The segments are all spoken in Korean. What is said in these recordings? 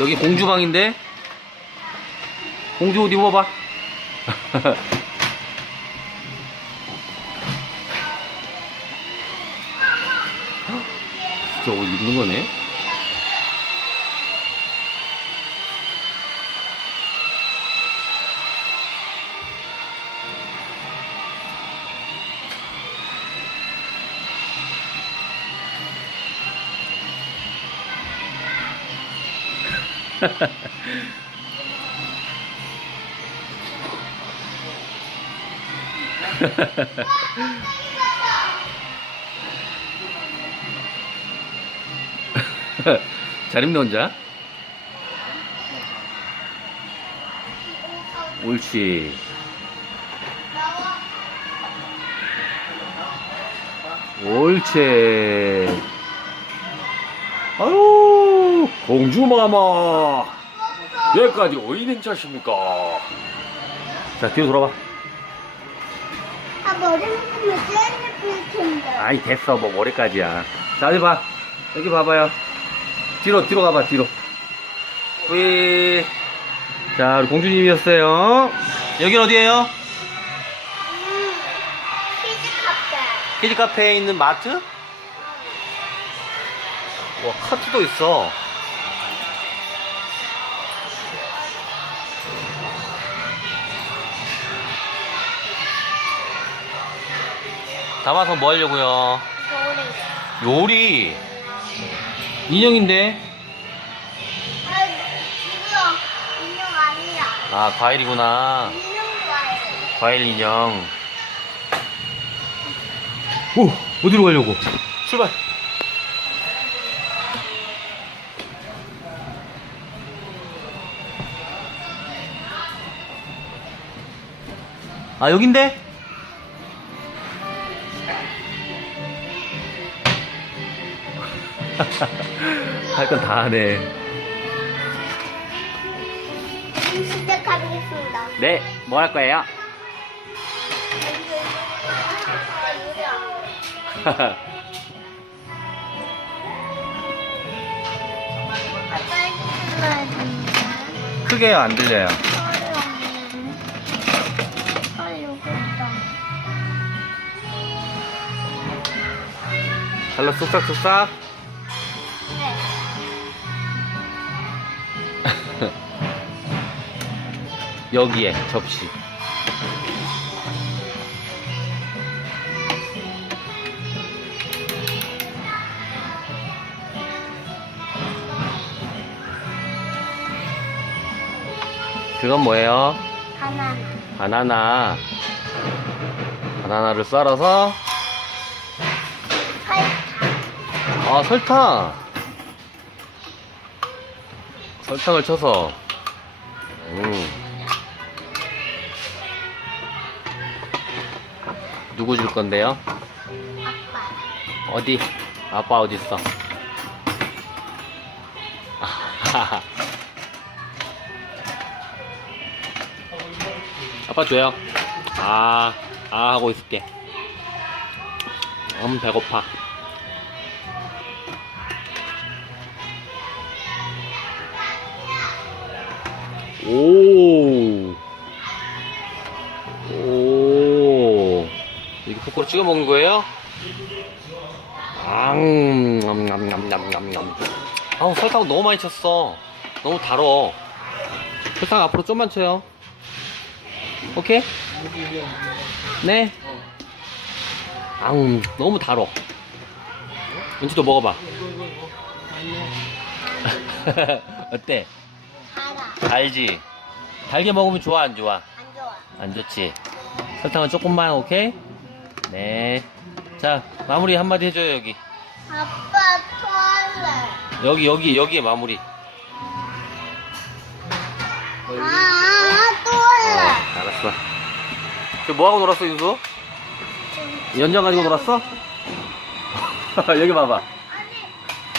여기 공주방인데? 공주 옷 입어봐. 진짜 옷 입는 거네 잘 입네 혼자? 옳지. 옳지. 아유 공주마마. 여기까지 어인 행차십니까? 자 뒤로 돌아봐. 아, 머리 묶으면 예쁠 텐데. 아이 됐어. 뭐 머리까지야. 자 어디 봐. 여기 봐봐요. 뒤로 뒤로 가봐 뒤로. 우이 자 우리 공주님이었어요. 여긴 어디예요? 음, 키즈 카페. 키즈 카페에 있는 마트? 와 카트도 있어 담아서 뭐 하려고요? 요리. 인형인데? 아, 과일이구나. 과일 인형. 오 어디로 가려고? 출발. 아 여긴데 할 건 다 하네 지금 시작하겠습니다. 네뭐할 거예요? 크게요 안 들려요 잘라 쏙싹쏙싹 여기에 접시 그건 뭐예요? 하나. 바나나 바나나를 썰어서 아 설탕 설탕을 쳐서 음. 누구 줄 건데요? 아빠. 어디? 아빠 어디 있어? 아빠 줘요. 아, 아 하고 있을게. 음 배고파. 오. 오. 이게 포크로 찍어 먹는 거예요? 앙, 냠냠냠냠냠. 아우, 설탕 너무 많이 쳤어. 너무 달어. 설탕 앞으로 좀만 쳐요. 오케이? 네. 아우, 너무 달어. 은지도 먹어봐. 어때? 달지? 달게 먹으면 좋아, 안 좋아? 안 좋아. 안 좋지? 설탕은 조금만, 오케이? 네. 자, 마무리 한마디 해줘요, 여기. 아빠 토할래. 여기, 여기, 여기에 마무리. 아, 또 어, 할래. 알았어. 저 뭐하고 놀았어, 윤수? 연장 가지고 놀았어? 여기 봐봐.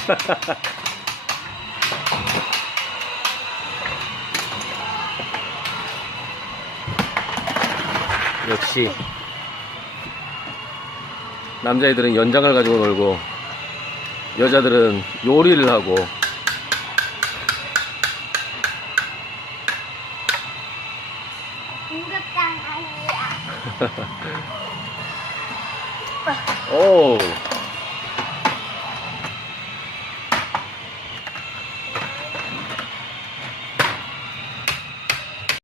역시 남자애들은 연장을 가지고 놀고 여자들은 요리를 하고 오.